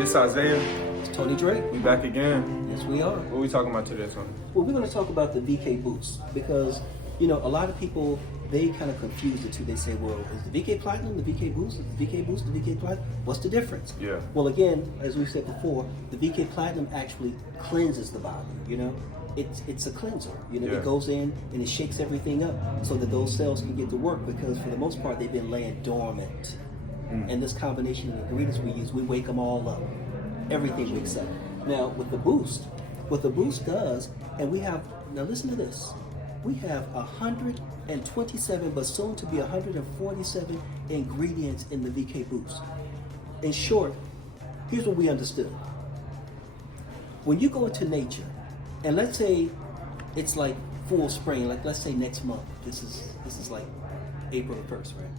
It's Isaiah. It's Tony Drake. We back again. Yes, we are. What are we talking about today, Tony? Well, we're going to talk about the VK Boost because, a lot of people, they kind of confuse the two. They say, well, is the VK Platinum the VK Boost? Is the VK Boost the VK Platinum? What's the difference? Yeah. Well, again, as we said before, the VK Platinum actually cleanses the body, It's a cleanser. It goes in and it shakes everything up so that those cells can get to work because for the most part, they've been laying dormant. And this combination of ingredients we use, we wake them all up. Everything wakes up. Now, with the Boost, what the Boost does, and now listen to this, we have 127, but soon to be 147 ingredients in the VK Boost. In short, here's what we understood. When you go into nature, and let's say it's like full spring, like let's say next month, this is like April the 1st, right?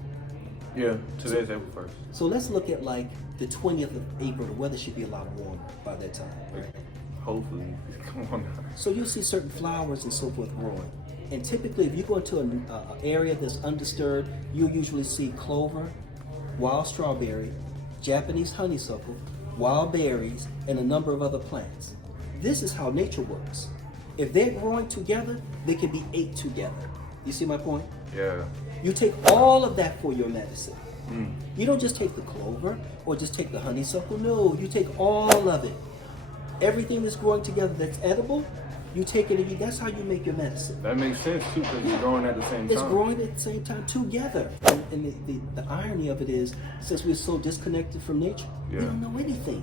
Yeah, today's April 1st. So let's look at like the 20th of April. The weather should be a lot warmer by that time, right? Hopefully. Come on now. So you'll see certain flowers and so forth growing. And typically, if you go into an area that's undisturbed, you'll usually see clover, wild strawberry, Japanese honeysuckle, wild berries, and a number of other plants. This is how nature works. If they're growing together, they can be ate together. You see my point? Yeah. You take all of that for your medicine. You don't just take the clover or just take the honeysuckle. No, you take all of it. Everything that's growing together that's edible, you take it and that's how you make your medicine. That makes sense too because it's growing at the same time. It's growing at the same time together. And the irony of it is, since we're so disconnected from nature, we don't know anything.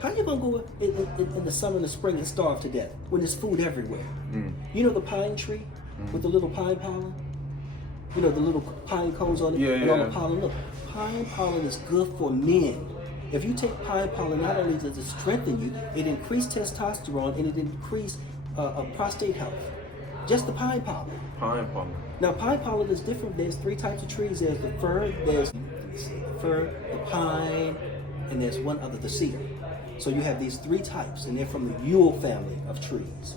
How you gonna go in the summer and the spring and starve to death when there's food everywhere? You know the pine tree with the little pine pollen? The little pine cones on it and all the pollen. Look, pine pollen is good for men. If you take pine pollen, not only does it strengthen you, it increases testosterone and it increases prostate health. Just the pine pollen. Pine pollen. Now, pine pollen is different. There's 3 types of trees. There's the fir, the pine, and there's one other, the cedar. So you have these 3 types, and they're from the Yule family of trees.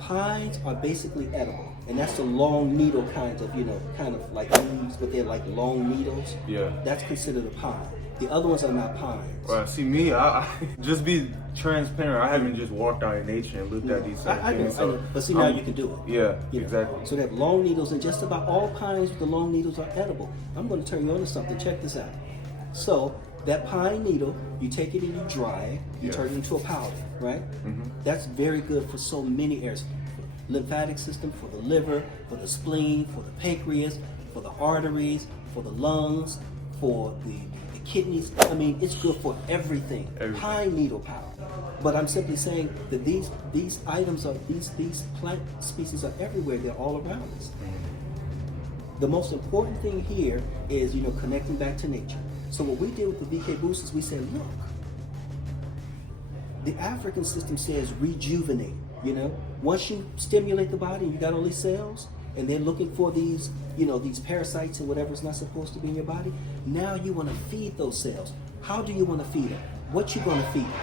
Pines are basically edible, and that's the long needle kinds of, kind of like leaves, but they're like long needles. Yeah. That's considered a pine. The other ones are not pines. Well, see me, I just be transparent. I haven't just walked out in nature and looked at these things. I know. But see, now you can do it. Yeah, exactly. So they have long needles, and just about all pines with the long needles are edible. I'm going to turn you on to something. Check this out. So that pine needle, you take it and you dry it. You turn it into a powder, right? That's very good for so many areas. Lymphatic system, for the liver, for the spleen, for the pancreas, for the arteries, for the lungs, for the kidneys. I mean, it's good for everything. Pine needle powder. But I'm simply saying that these items are these plant species are everywhere. They're all around us. The most important thing here is connecting back to nature. So what we did with the VK Boost is we said, look, the African system says rejuvenate. Once you stimulate the body, you got all these cells, and they're looking for these, these parasites and whatever's not supposed to be in your body. Now you want to feed those cells. How do you want to feed them? What you going to feed them?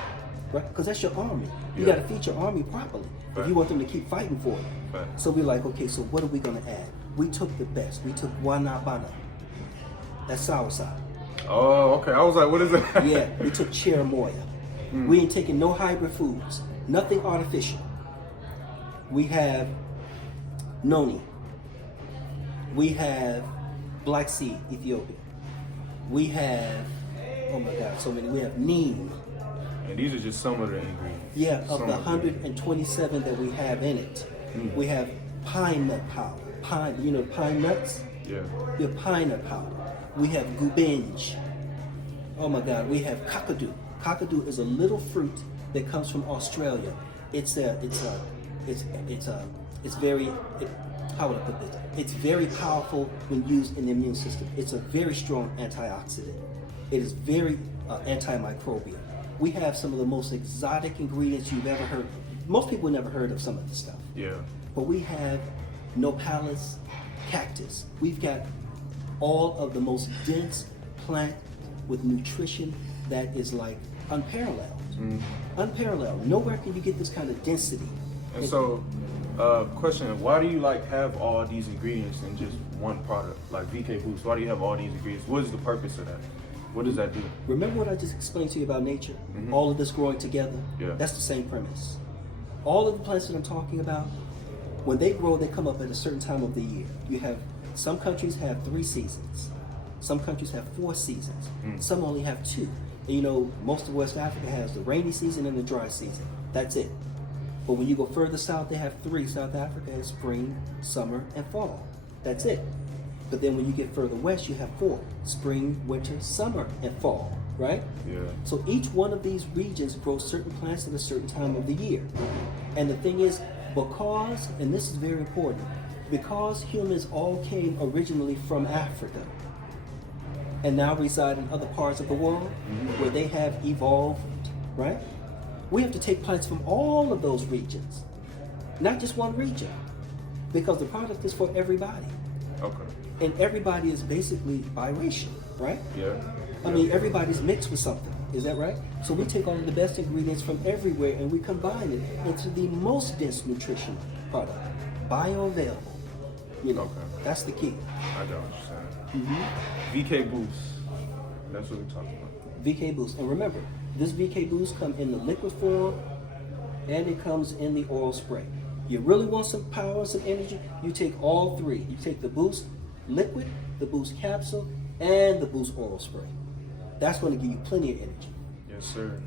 Right? Because that's your army. You got to feed your army properly if you want them to keep fighting for you. So we're like, okay, so what are we going to add? We took the best. We took guanabana. That's soursop. Oh, okay. I was like, what is that? Yeah, we took cherimoya. We ain't taking no hybrid foods. Nothing artificial. We have noni. We have black seed, Ethiopia. We have, oh my God, so many. We have neem. And these are just some of the ingredients. Yeah, of the 127 that we have in it. We have pine nut powder. Pine nuts? Yeah. We have pine nut powder. We have gubinge. Oh my God, we have kakadu. Kakadu is a little fruit that comes from Australia. How would I put this? It's very powerful when used in the immune system. It's a very strong antioxidant. It is very antimicrobial. We have some of the most exotic ingredients you've ever heard. Most people never heard of some of this stuff. Yeah. But we have nopales cactus. We've got all of the most dense plant with nutrition that is like unparalleled. Unparalleled. Nowhere can you get this kind of density. And so, question: why do you have all these ingredients in just one product, like VK Boost? Why do you have all these ingredients? What is the purpose of that? What does that do? Remember what I just explained to you about nature? All of this growing together? Yeah. That's the same premise. All of the plants that I'm talking about, when they grow, they come up at a certain time of the year. You have, some countries have 3 seasons. Some countries have 4 seasons. Some only have 2. And you know, most of West Africa has the rainy season and the dry season. That's it. But when you go further south, they have 3. South Africa has spring, summer, and fall. That's it. But then when you get further west, you have 4. Spring, winter, summer, and fall, right? Yeah. So each one of these regions grows certain plants at a certain time of the year. And the thing is, because, and this is very important, because humans all came originally from Africa and now reside in other parts of the world where they have evolved, right? We have to take plants from all of those regions, not just one region, because the product is for everybody. Okay. And everybody is basically biracial, right? Yeah. I mean, everybody's mixed with something. Is that right? So we take all of the best ingredients from everywhere and we combine it into the most dense nutrition product, bioavailable. You know, that's the key. I got what you're saying. VK Boost. That's what we're talking about. VK Boost. And remember, this VK Boost comes in the liquid form and it comes in the oil spray. You really want some power, some energy, you take all 3. You take the Boost liquid, the Boost capsule, and the Boost oil spray. That's going to give you plenty of energy. Yes, sir.